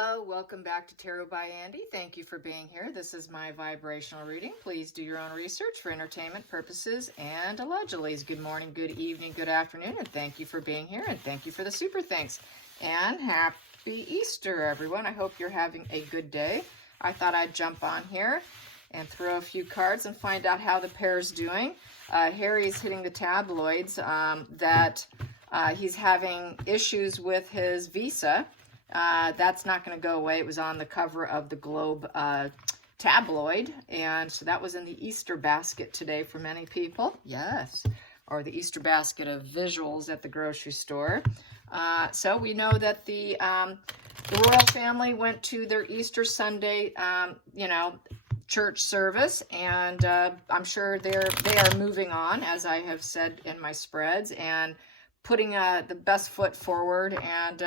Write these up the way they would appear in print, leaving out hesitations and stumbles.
Hello, welcome back to Tarot by Andy. Thank you for being here. This is my vibrational reading. Please do your own research for entertainment purposes and allegedly. Good morning, good evening, good afternoon, and thank you for being here, and thank you for the super thanks. And happy Easter, everyone. I hope you're having a good day. I thought I'd jump on here and throw a few cards and find out how the pair's doing. Harry's hitting the tabloids that he's having issues with his visa. That's not going to go away. It was on the cover of the Globe tabloid, and so that was in the Easter basket today for many people. Yes, or the Easter basket of visuals at the grocery store. So we know that the royal family went to their Easter Sunday, church service, and I'm sure they are moving on, as I have said in my spreads, and putting the best foot forward, and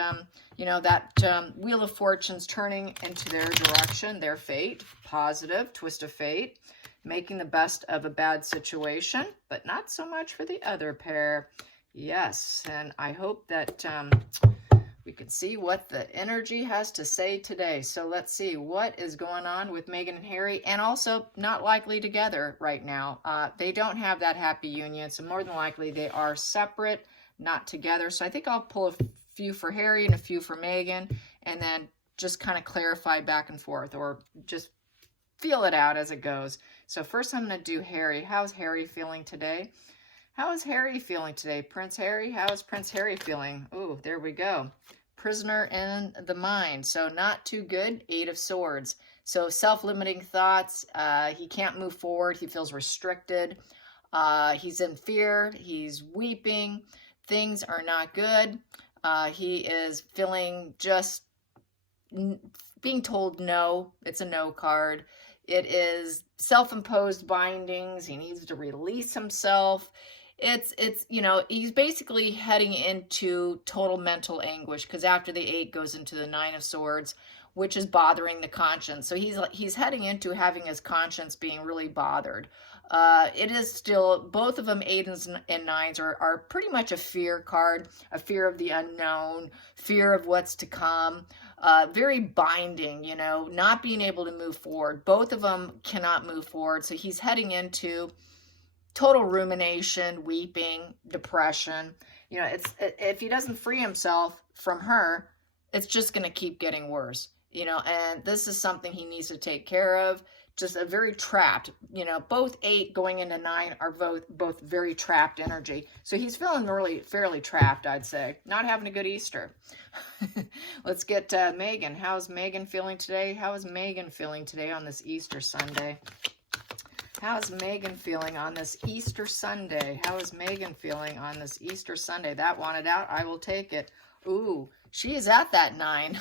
that Wheel of Fortune's turning into their direction, their fate, positive twist of fate, making the best of a bad situation, but not so much for the other pair. Yes, and I hope that we can see what the energy has to say today. So let's see what is going on with Meghan and Harry, and also not likely together right now. They don't have that happy union, so more than likely they are separate, not together. So I think I'll pull a few for Harry and a few for Meghan, and then just kind of clarify back and forth, or just feel it out as it goes. So first I'm going to do Harry. How's Harry feeling today? How is Harry feeling today? Prince Harry, how is Prince Harry feeling? Oh, there we go. Prisoner in the mind. So not too good. 8 of Swords. So self-limiting thoughts. He can't move forward. He feels restricted. He's in fear. He's weeping. Things are not good. He is feeling just being told no. It's a no card. It is self-imposed bindings. He needs to release himself. It's he's basically heading into total mental anguish, because after the 8 goes into the 9 of Swords, which is bothering the conscience. So he's heading into having his conscience being really bothered. It is still, both of them, 8s and 9s, are pretty much a fear card, a fear of the unknown, fear of what's to come, very binding, not being able to move forward. Both of them cannot move forward. So he's heading into total rumination, weeping, depression. If he doesn't free himself from her, it's just going to keep getting worse, and this is something he needs to take care of. Just a very trapped, both 8 going into 9 are both very trapped energy. So he's feeling really fairly trapped, I'd say. Not having a good Easter. Let's get Meghan. How's Meghan feeling today? How is Meghan feeling today on this Easter Sunday? How is Meghan feeling on this Easter Sunday? How is Meghan feeling on this Easter Sunday? That wanted out. I will take it. Ooh, she is at that 9.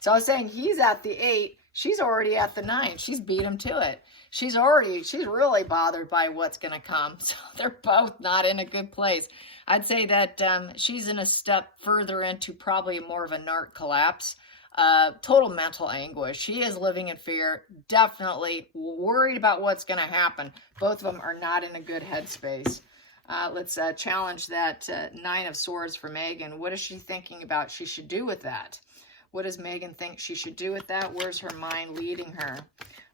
So I was saying he's at the 8. She's already at the 9. She's beat him to it. She's really bothered by what's going to come. So they're both not in a good place. I'd say that she's in a step further into probably more of a narc collapse. Total mental anguish. She is living in fear, definitely worried about what's going to happen. Both of them are not in a good headspace. Let's challenge that 9 of Swords for Meghan. What is she thinking about she should do with that? What does Meghan think she should do with that? Where's her mind leading her?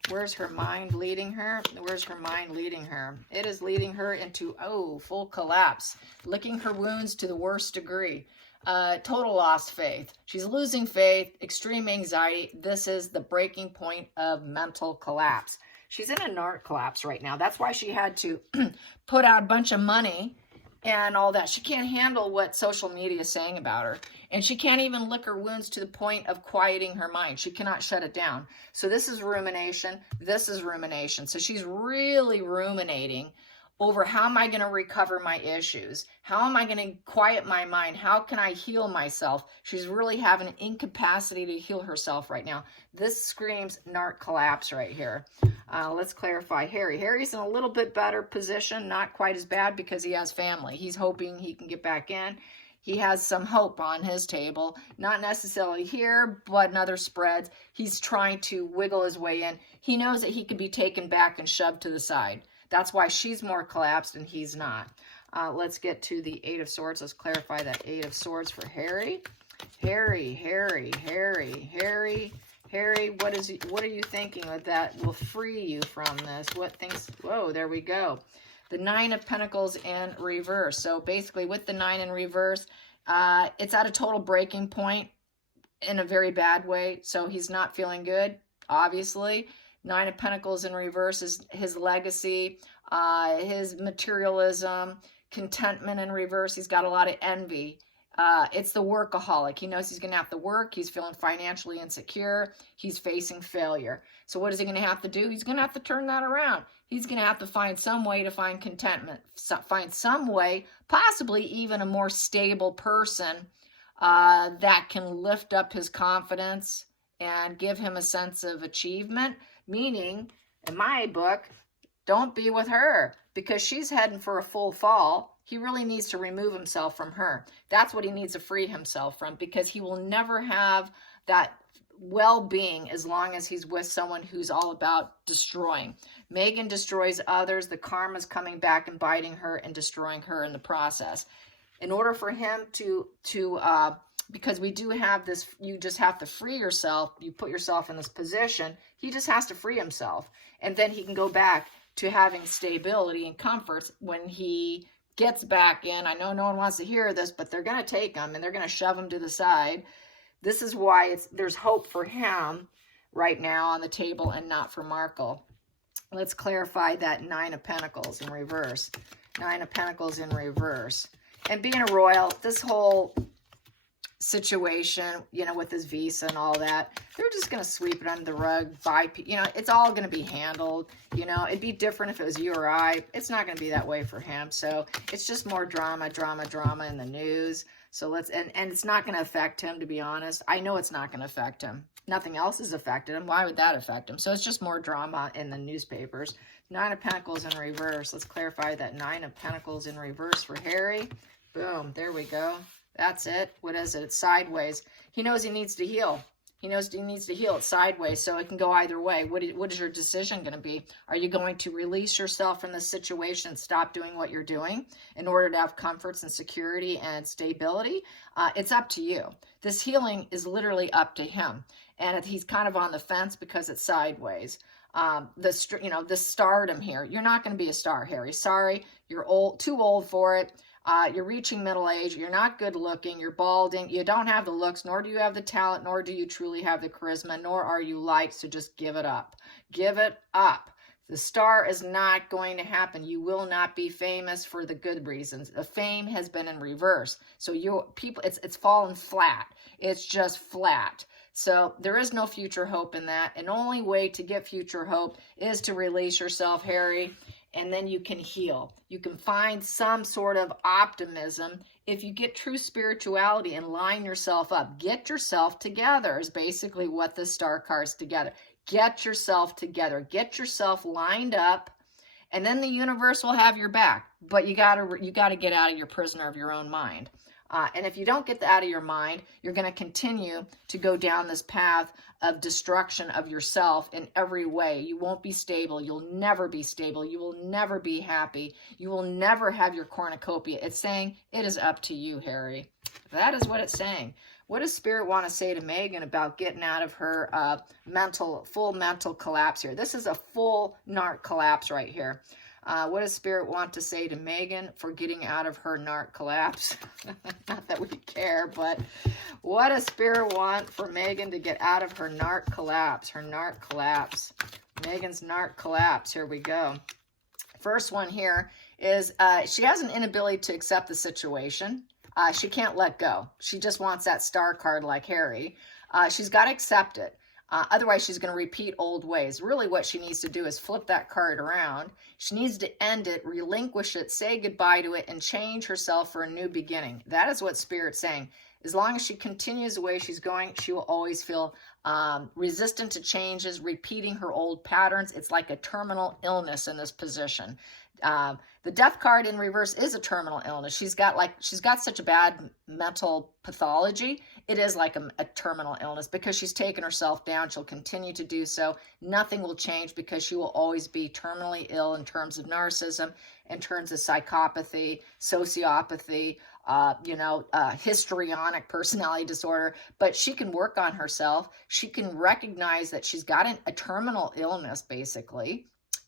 Where's her mind leading her? Where's her mind leading her? It is leading her into, full collapse, licking her wounds to the worst degree. Total lost faith. She's losing faith, extreme anxiety. This is the breaking point of mental collapse. She's in a narc collapse right now. That's why she had to put out a bunch of money and all that. She can't handle what social media is saying about her. And she can't even lick her wounds to the point of quieting her mind. She cannot shut it down. So this is rumination. This is rumination. So she's really ruminating over, how am I going to recover my issues? How am I going to quiet my mind? How can I heal myself? She's really having an incapacity to heal herself right now. This screams narc collapse right here. Let's clarify Harry. Harry's in a little bit better position, not quite as bad because he has family. He's hoping he can get back in. He has some hope on his table, not necessarily here, but in other spreads. He's trying to wiggle his way in. He knows that he could be taken back and shoved to the side. That's why she's more collapsed and he's not. Let's get to the 8 of Swords. Let's clarify that 8 of Swords for Harry. Harry, Harry, Harry, Harry, Harry, what are you thinking that will free you from this? What things, whoa, there we go. The Nine of Pentacles in reverse. So basically with the 9 in reverse, it's at a total breaking point in a very bad way. So he's not feeling good, obviously. 9 of Pentacles in reverse is his legacy, his materialism, contentment in reverse. He's got a lot of envy. It's the workaholic. He knows he's going to have to work. He's feeling financially insecure. He's facing failure. So what is he going to have to do? He's going to have to turn that around. He's going to have to find some way to find contentment, find some way, possibly even a more stable person that can lift up his confidence and give him a sense of achievement. Meaning, in my book, don't be with her because she's heading for a full fall. He really needs to remove himself from her. That's what he needs to free himself from, because he will never have that well-being as long as he's with someone who's all about destroying. Megan destroys others. The karma's coming back and biting her and destroying her in the process. In order for him because we do have this, you just have to free yourself. You put yourself in this position. He just has to free himself. And then he can go back to having stability and comforts when he gets back in. I know no one wants to hear this, but they're going to take him and they're going to shove him to the side. This is why there's hope for him right now on the table and not for Markle. Let's clarify that 9 of Pentacles in reverse. 9 of Pentacles in reverse. And being a royal, this whole situation, you know, with his visa and all that, they're just going to sweep it under the rug. It's all going to be handled. You know, it'd be different if it was you or I. It's not going to be that way for him. So it's just more drama, drama, drama in the news. So and it's not going to affect him, to be honest. I know it's not going to affect him. Nothing else has affected him. Why would that affect him? So it's just more drama in the newspapers. 9 of Pentacles in reverse. Let's clarify that 9 of Pentacles in reverse for Harry. Boom. There we go. That's it. What is it? It's sideways. He knows he needs to heal. He knows he needs to heal it sideways, so it can go either way. What is your decision going to be? Are you going to release yourself from this situation, stop doing what you're doing in order to have comforts and security and stability? It's up to you. This healing is literally up to him. And he's kind of on the fence because it's sideways. The stardom here. You're not going to be a star, Harry. Sorry, you're too old for it. You're reaching middle age. You're not good looking. You're balding. You don't have the looks, nor do you have the talent, nor do you truly have the charisma, nor are you liked. So just give it up. Give it up. The star is not going to happen. You will not be famous for the good reasons. The fame has been in reverse. So it's fallen flat. It's just flat. So there is no future hope in that. And only way to get future hope is to release yourself, Harry. And then you can heal. You can find some sort of optimism if you get true spirituality and line yourself up. Get yourself together is basically what the star card's together. Get yourself together. Get yourself lined up, and then the universe will have your back. But you gotta get out of your prisoner of your own mind. And if you don't get that out of your mind, you're going to continue to go down this path of destruction of yourself in every way. You won't be stable. You'll never be stable. You will never be happy. You will never have your cornucopia. It's saying it is up to you, Harry. That is what it's saying. What does Spirit want to say to Megan about getting out of her full mental collapse here? This is a full narc collapse right here. What does Spirit want to say to Megan for getting out of her narc collapse? Not that we care, but what does Spirit want for Megan to get out of her narc collapse? Her narc collapse. Megan's narc collapse. Here we go. First one here is she has an inability to accept the situation. She can't let go. She just wants that star card like Harry. She's got to accept it. Otherwise, she's going to repeat old ways. Really, what she needs to do is flip that card around. She needs to end it, relinquish it, say goodbye to it, and change herself for a new beginning. That is what Spirit's saying. As long as she continues the way she's going, she will always feel resistant to changes, repeating her old patterns. It's like a terminal illness in this position. The death card in reverse is a terminal illness. She's got such a bad mental pathology. It is like a terminal illness because she's taken herself down. She'll continue to do so. Nothing will change because she will always be terminally ill in terms of narcissism, in terms of psychopathy, sociopathy, histrionic personality disorder, but she can work on herself. She can recognize that she's got a terminal illness, basically,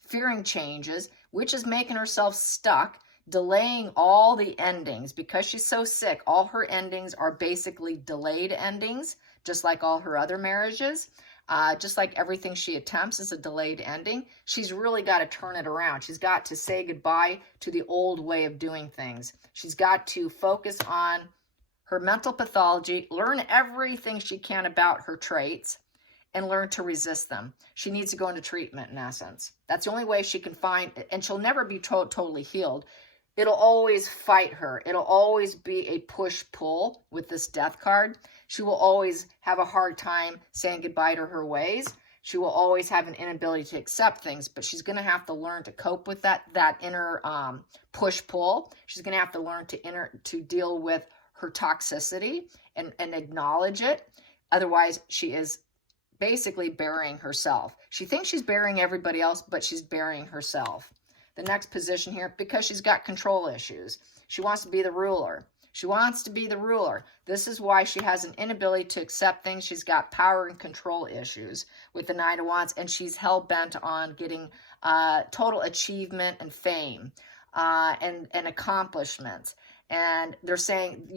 fearing changes, which is making herself stuck, delaying all the endings. Because she's so sick, all her endings are basically delayed endings, just like all her other marriages. Just like everything she attempts is a delayed ending. She's really got to turn it around. She's got to say goodbye to the old way of doing things. She's got to focus on her mental pathology, learn everything she can about her traits, and learn to resist them. She needs to go into treatment, in essence. That's the only way she can find, and she'll never be totally healed. It'll always fight her. It'll always be a push-pull with this death card. She will always have a hard time saying goodbye to her ways. She will always have an inability to accept things, but she's going to have to learn to cope with that inner push-pull. She's going to have to learn to deal with her toxicity and acknowledge it. Otherwise, she is basically burying herself. She thinks she's burying everybody else, but she's burying herself. The next position here, because she's got control issues. She wants to be the ruler. She wants to be the ruler. This is why she has an inability to accept things. She's got power and control issues with the Nine of Wands, and she's hell-bent on getting total achievement and fame and accomplishments. And they're saying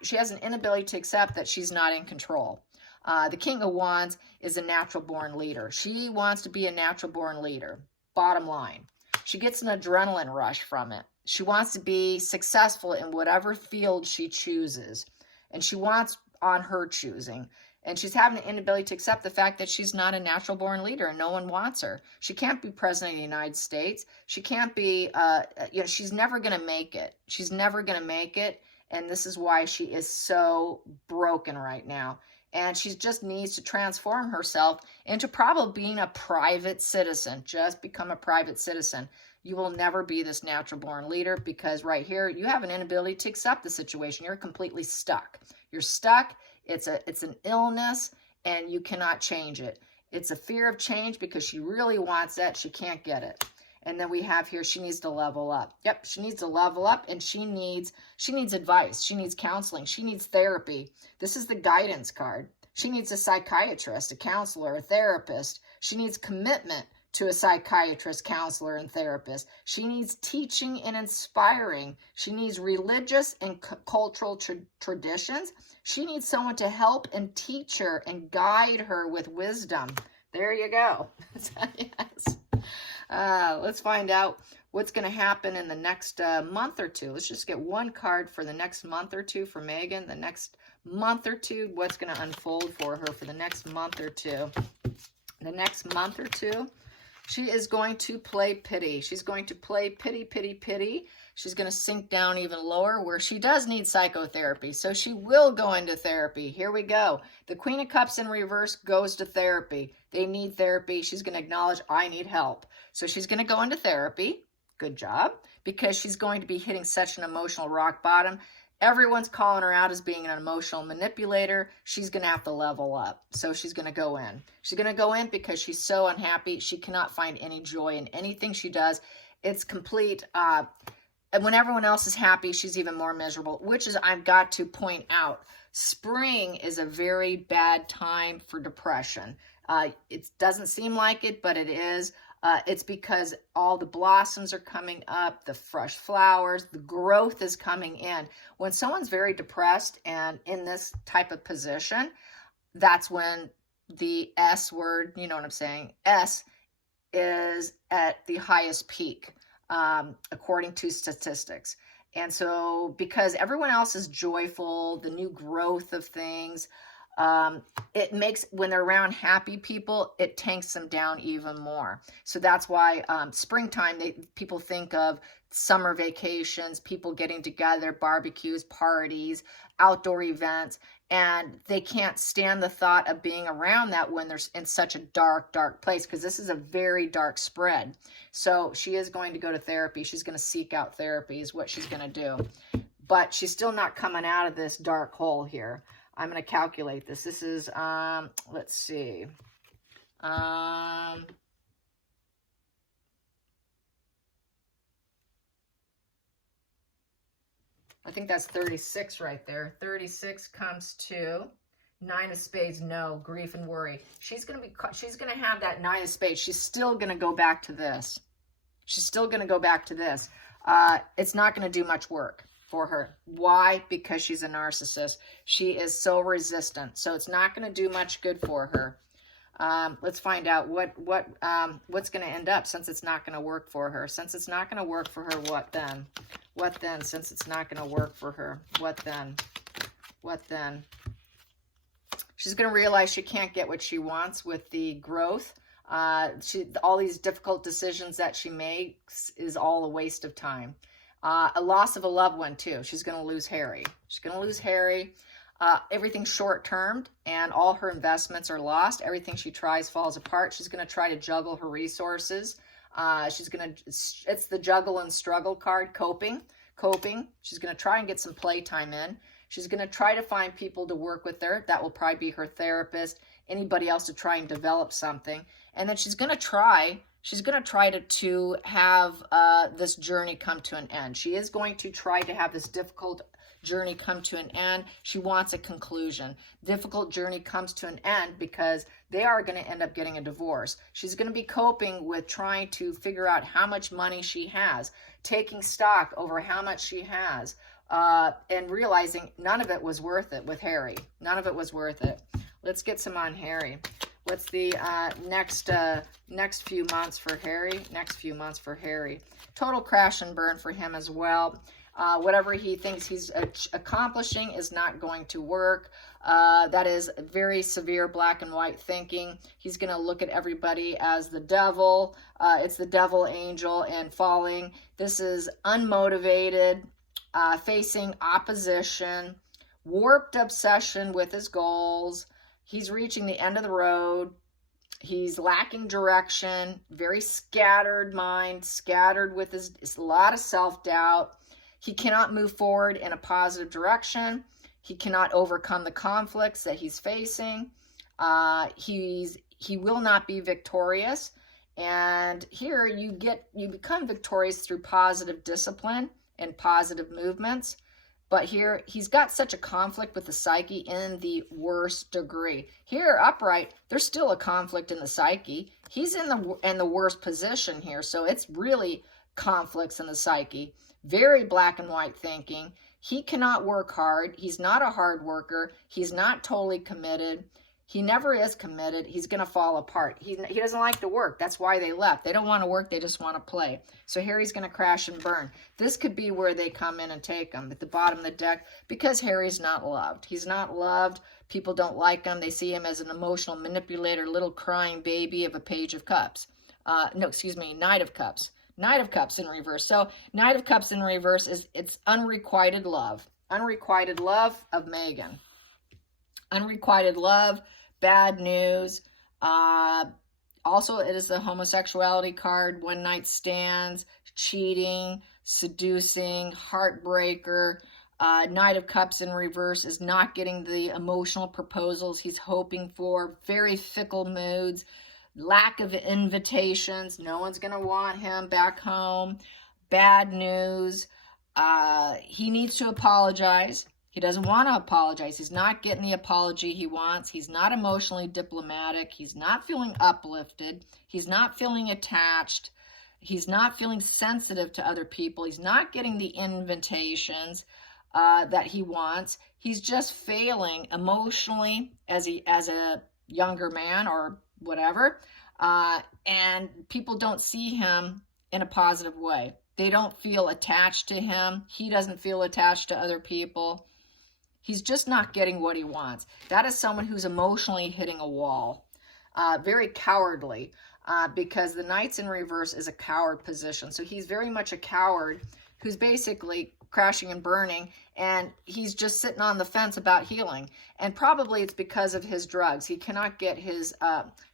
she has an inability to accept that she's not in control. The King of Wands is a natural-born leader. She wants to be a natural-born leader, bottom line. She gets an adrenaline rush from it. She wants to be successful in whatever field she chooses. And she wants on her choosing. And she's having an inability to accept the fact that she's not a natural-born leader and no one wants her. She can't be president of the United States. She can't be, she's never going to make it. She's never going to make it. And this is why she is so broken right now. And she just needs to transform herself into probably being a private citizen. Just become a private citizen. You will never be this natural-born leader because right here, you have an inability to accept the situation. You're completely stuck. You're stuck. It's an illness, and you cannot change it. It's a fear of change because she really wants that. She can't get it. And then we have here, she needs to level up. Yep, she needs to level up, and she needs advice. She needs counseling. She needs therapy. This is the guidance card. She needs a psychiatrist, a counselor, a therapist. She needs commitment to a psychiatrist, counselor, and therapist. She needs teaching and inspiring. She needs religious and cultural traditions. She needs someone to help and teach her and guide her with wisdom. There you go. Yes. Let's find out what's going to happen in the next month or two. Let's just get one card for the next month or two for Megan. The next month or two, what's going to unfold for her for the next month or two. The next month or two, she is going to play pity. She's going to play pity, pity, pity. She's going to sink down even lower where she does need psychotherapy. So she will go into therapy. Here we go. The Queen of Cups in reverse goes to therapy. They need therapy. She's going to acknowledge, I need help. So she's going to go into therapy. Good job. Because she's going to be hitting such an emotional rock bottom. Everyone's calling her out as being an emotional manipulator. She's going to have to level up. So she's going to go in. She's going to go in because she's so unhappy. She cannot find any joy in anything she does. It's complete. And when everyone else is happy, she's even more miserable, which is, I've got to point out, spring is a very bad time for depression. It doesn't seem like it, but it is. It's because all the blossoms are coming up, the fresh flowers, the growth is coming in. When someone's very depressed and in this type of position, that's when the S word, you know what I'm saying, S is at the highest peak, according to statistics. And so because everyone else is joyful, the new growth of things, it makes, when they're around happy people, it tanks them down even more. So that's why springtime, people think of summer vacations, people getting together, barbecues, parties, outdoor events, and they can't stand the thought of being around that when they're in such a dark, dark place, because this is a very dark spread. So she is going to go to therapy. She's going to seek out therapy is what she's going to do. But she's still not coming out of this dark hole here. I'm going to calculate this. This is, let's see. I think that's 36 right there. 36 comes to 9 of spades, no, grief and worry. She's going to have that 9 of spades. She's still going to go back to this. She's still going to go back to this. It's not going to do much work for her. Why? Because she's a narcissist. She is so resistant. So it's not going to do much good for her. Let's find out what's going to end up, since it's not going to work for her. Since it's not going to work for her, what then? What then? Since it's not going to work for her, what then? What then? She's going to realize she can't get what she wants with the growth. All these difficult decisions that she makes is all a waste of time. A loss of a loved one too. She's going to lose Harry. She's going to lose Harry. Everything's short-termed, and all her investments are lost. Everything she tries falls apart. She's going to try to juggle her resources. It's the juggle and struggle card, coping. She's going to try and get some playtime in. She's going to try to find people to work with her. That will probably be her therapist, anybody else to try and develop something. And then she's going to try to have this journey come to an end. She is going to try to have this difficult journey come to an end. She wants a conclusion. Difficult journey comes to an end because they are going to end up getting a divorce. She's going to be coping with trying to figure out how much money she has, taking stock over how much she has, and realizing none of it was worth it with Harry. None of it was worth it. Let's get some on Harry. What's the next few months for Harry? Next few months for Harry. Total crash and burn for him as well. Whatever he thinks he's accomplishing is not going to work. That is very severe black and white thinking. He's going to look at everybody as the devil. It's the devil angel and falling. This is unmotivated, facing opposition, warped obsession with his goals. He's reaching the end of the road. He's lacking direction, very scattered mind, scattered with a lot of self-doubt. He cannot move forward in a positive direction. He cannot overcome the conflicts that he's facing. He will not be victorious. And here you become victorious through positive discipline and positive movements. But here he's got such a conflict with the psyche in the worst degree. Here upright, there's still a conflict in the psyche. He's in the worst position here. So it's really conflicts in the psyche. Very black and white thinking. He cannot work hard. He's not a hard worker. He's not totally committed. He never is committed. He's going to fall apart. He doesn't like to work. That's why they left. They don't want to work. They just want to play. So Harry's going to crash and burn. This could be where they come in and take him at the bottom of the deck because Harry's not loved. He's not loved. People don't like him. They see him as an emotional manipulator, little crying baby of a Page of Cups. Knight of Cups. Knight of Cups in reverse. So Knight of Cups in reverse it's unrequited love. Unrequited love of Megan. Unrequited love, bad news. Also, it is the homosexuality card, one night stands, cheating, seducing, heartbreaker. Knight of Cups in reverse is not getting the emotional proposals he's hoping for. Very fickle moods. Lack of invitations. No one's going to want him back home. Bad news. He needs to apologize. He doesn't want to apologize. He's not getting the apology he wants. He's not emotionally diplomatic. He's not feeling uplifted. He's not feeling attached. He's not feeling sensitive to other people. He's not getting the invitations that he wants. He's just failing emotionally as a younger man or whatever, and people don't see him in a positive way. They don't feel attached to him. He doesn't feel attached to other people. He's just not getting what he wants. That is someone who's emotionally hitting a wall. Very cowardly, because the Knight's in reverse is a coward position. So he's very much a coward who's basically crashing and burning, and he's just sitting on the fence about healing. And probably it's because of his drugs. He cannot get his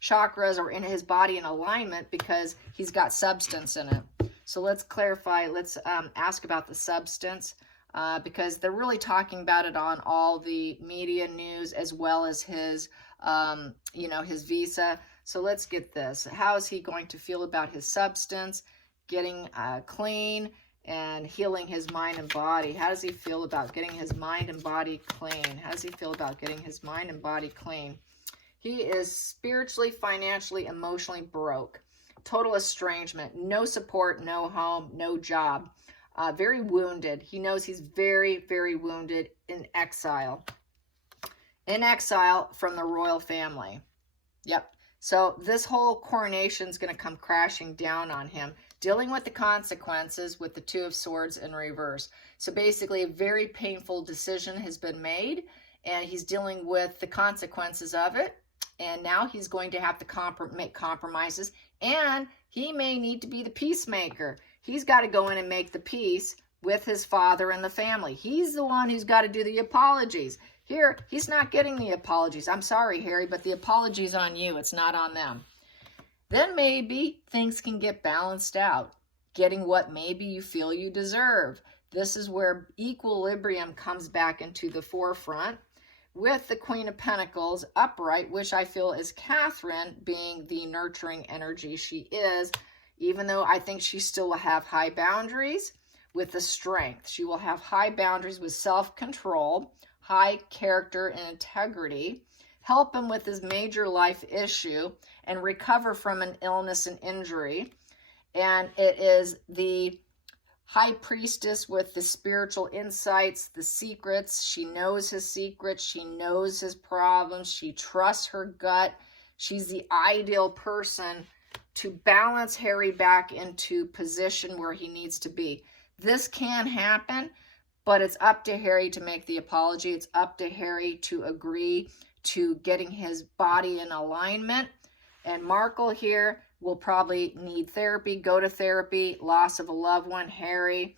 chakras or in his body in alignment because he's got substance in it. So let's clarify. Let's ask about the substance, because they're really talking about it on all the media news as well as his, his visa. So let's get this. How is he going to feel about his substance? Getting clean. and healing his mind and body. How does he feel about getting his mind and body clean? How does he feel about getting his mind and body clean? He is spiritually, financially, emotionally broke. Total estrangement. No support, no home, no job. Very wounded. He knows he's very, very wounded, in exile. In exile from the royal family. Yep. So this whole coronation is going to come crashing down on him, dealing with the consequences with the Two of Swords in reverse. So basically a very painful decision has been made, and he's dealing with the consequences of it. And now he's going to have to make compromises, and he may need to be the peacemaker. He's got to go in and make the peace with his father and the family. He's the one who's got to do the apologies. Here, he's not getting the apologies. I'm sorry, Harry, but the apology's on you. It's not on them. Then maybe things can get balanced out, getting what maybe you feel you deserve. This is where equilibrium comes back into the forefront, with the Queen of Pentacles upright, which I feel is Catherine, being the nurturing energy she is, even though I think she still will have high boundaries with the strength. She will have high boundaries with self-control, high character and integrity, help him with his major life issue, and recover from an illness and injury. And it is the High Priestess with the spiritual insights, the secrets. She knows his secrets. She knows his problems. She trusts her gut. She's the ideal person to balance Harry back into position where he needs to be. This can happen, but it's up to Harry to make the apology. It's up to Harry to agree to getting his body in alignment. And Markle here will probably need therapy, go to therapy, loss of a loved one. Harry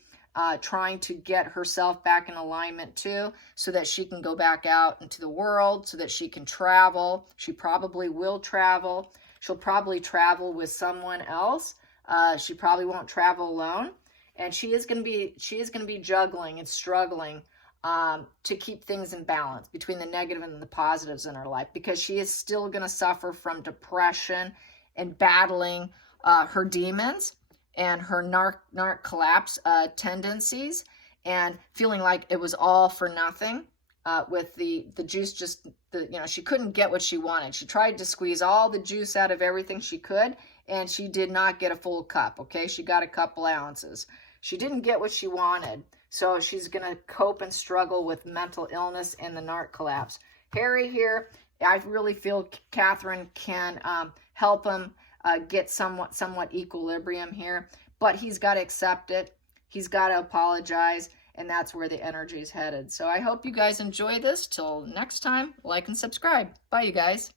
trying to get herself back in alignment too, so that she can go back out into the world, so that she can travel. She probably will travel. She'll probably travel with someone else. She probably won't travel alone. And she is going to be juggling and struggling to keep things in balance between the negative and the positives in her life, because she is still going to suffer from depression and battling her demons and her narc collapse tendencies, and feeling like it was all for nothing with the juice. She couldn't get what she wanted. She tried to squeeze all the juice out of everything she could, and she did not get a full cup, okay? She got a couple ounces. She didn't get what she wanted, so she's going to cope and struggle with mental illness and the narc collapse. Harry here, I really feel Catherine can help him get somewhat equilibrium here, but he's got to accept it. He's got to apologize, and that's where the energy is headed. So I hope you guys enjoy this. Till next time, like and subscribe. Bye, you guys.